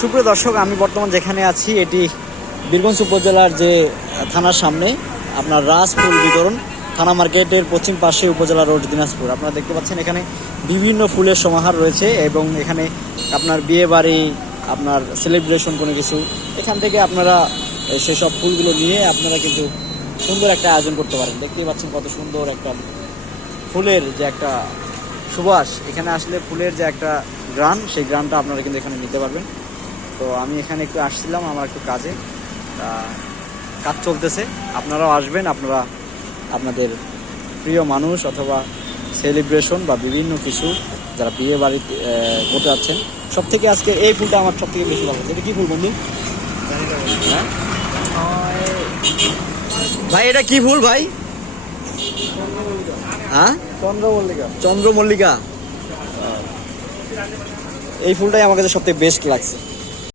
সুপ্রিয় দর্শক, আমি বর্তমান যেখানে আছি এটি বীরগঞ্জ উপজেলার যে থানার সামনে আপনার রাস ফুল বিতরণ থানা মার্কেটের পশ্চিম পাশে উপজেলা রোড দিনাজপুর। আপনারা দেখতে পাচ্ছেন এখানে বিভিন্ন ফুলের সমাহার রয়েছে এবং এখানে আপনার বিয়ে বাড়ি, আপনার সেলিব্রেশন কোনো কিছু, এখান থেকে আপনারা সেসব ফুলগুলো নিয়ে আপনারা কিন্তু সুন্দর একটা আয়োজন করতে পারেন। দেখতেই পাচ্ছেন কত সুন্দর একটা ফুলের যে একটা সুবাস, এখানে আসলে ফুলের যে একটা গ্রান, সেই গ্রানটা আপনারা কিন্তু এখানে নিতে পারবেন। তো আমি এখানে একটু আসছিলাম আমার একটু কাজে, কাজ চলতেছে, আপনারাও আসবেন। আপনারা আপনাদের প্রিয় মানুষ অথবা সেলিব্রেশন বা বিভিন্ন কিছু যারা বিয়ে বাড়ি করতে যাচ্ছেন, সব থেকে আজকে এই ফুলটা আমার সব থেকে বেশি ভালো লাগছে। এটা কি ফুল বন্ধু? হ্যাঁ ভাই, এটা কি ফুল ভাই? হ্যাঁ, চন্দ্রমল্লিকা। চন্দ্রমল্লিকা, এই ফুলটাই আমার কাছে সব থেকে বেস্ট লাগছে।